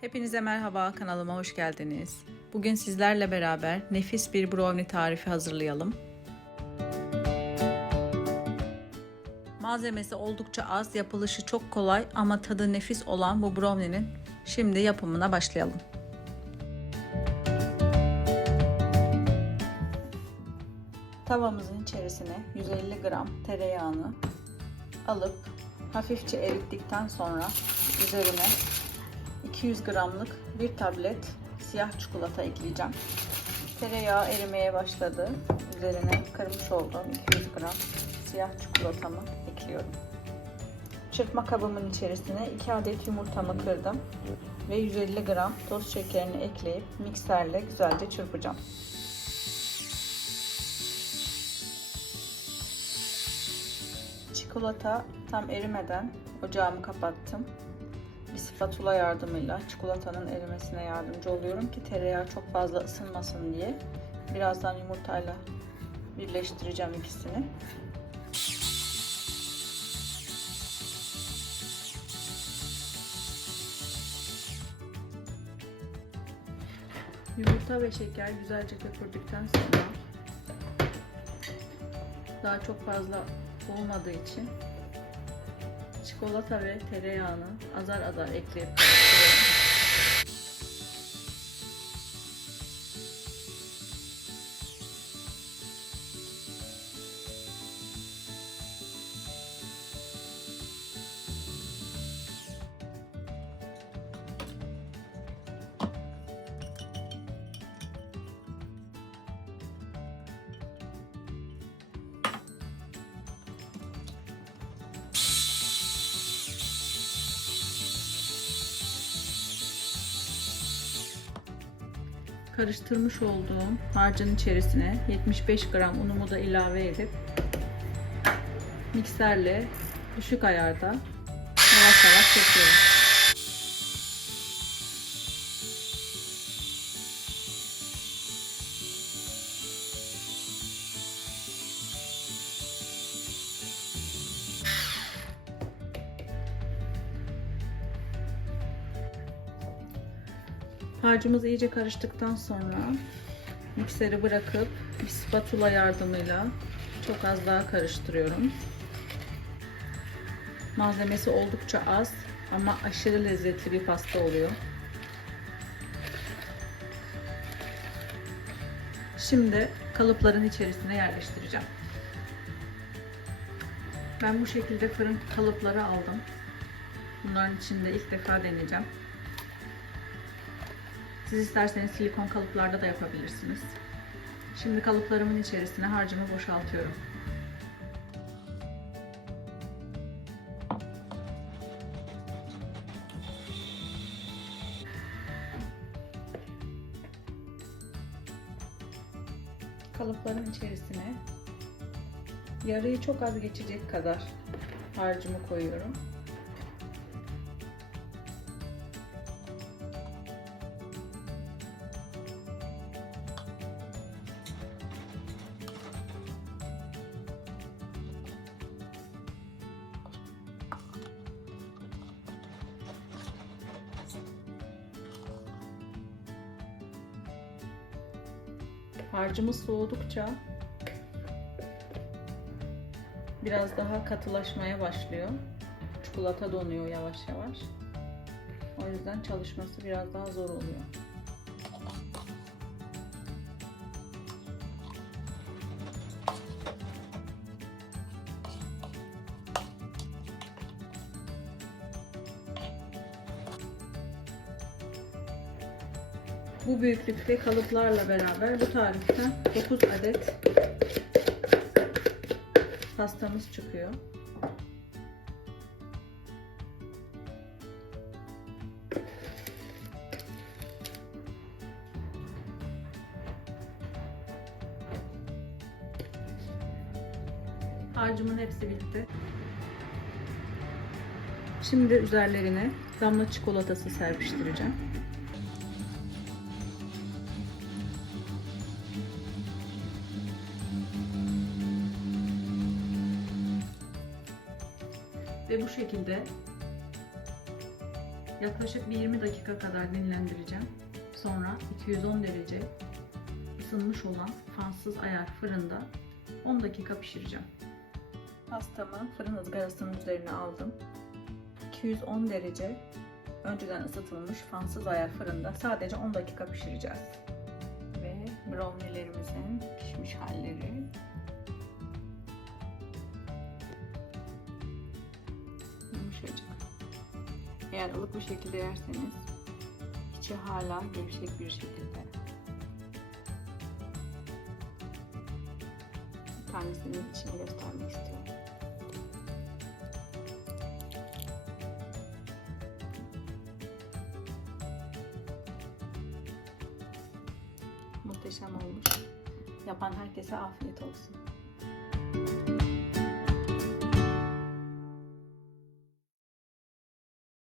Hepinize merhaba kanalıma hoş geldiniz. Bugün sizlerle beraber nefis bir brownie tarifi hazırlayalım. Malzemesi oldukça az, yapılışı çok kolay ama tadı nefis olan bu brownie'nin şimdi yapımına başlayalım. Tavamızın içerisine 150 gram tereyağını alıp hafifçe erittikten sonra üzerine 200 gramlık bir tablet siyah çikolata ekleyeceğim. Tereyağı erimeye başladı. Üzerine kırmış olduğum 200 gram siyah çikolatamı ekliyorum. Çırpma kabımın içerisine 2 adet yumurtamı kırdım ve 150 gram toz şekerini ekleyip mikserle güzelce çırpacağım. Çikolata tam erimeden ocağımı kapattım. Bir spatula yardımıyla çikolatanın erimesine yardımcı oluyorum ki tereyağı çok fazla ısınmasın diye. Birazdan yumurtayla birleştireceğim ikisini. Yumurta ve şeker güzelce köpürdükten sonra daha çok fazla olmadığı için çikolata ve tereyağını azar azar ekleyip karıştırıyorum. Karıştırmış olduğum harcın içerisine 75 gram unumu da ilave edip mikserle düşük ayarda yavaş yavaş çekiyorum. Harcımız iyice karıştıktan sonra mikseri bırakıp bir spatula yardımıyla çok az daha karıştırıyorum. Malzemesi oldukça az ama aşırı lezzetli bir pasta oluyor. Şimdi kalıpların içerisine yerleştireceğim. Ben bu şekilde fırın kalıpları aldım. Bunların içinde ilk defa deneyeceğim. Siz isterseniz silikon kalıplarda da yapabilirsiniz. Şimdi kalıplarımın içerisine harcımı boşaltıyorum. Kalıpların içerisine yarıyı çok az geçecek kadar harcımı koyuyorum. Harcımız soğudukça biraz daha katılaşmaya başlıyor. Çikolata donuyor yavaş yavaş. O yüzden çalışması biraz daha zor oluyor. Bu büyüklükte kalıplarla beraber bu tariften 9 adet pastamız çıkıyor. Harcımın hepsi bitti. Şimdi üzerlerine damla çikolatası serpiştireceğim. Ve bu şekilde Yaklaşık bir 20 dakika kadar dinlendireceğim. Sonra 210 derece ısınmış olan fansız ayar fırında 10 dakika pişireceğim. Pastamı fırın ızgarasının üzerine aldım. 210 derece önceden ısıtılmış fansız ayar fırında sadece 10 dakika pişireceğiz. Ve brownielerimizin pişmiş halleri. Eğer ılık bir şekilde yerseniz içi hala gevşek bir şekilde. Bir tanesinin içini göstermek istiyorum. Muhteşem olmuş. Yapan herkese afiyet olsun.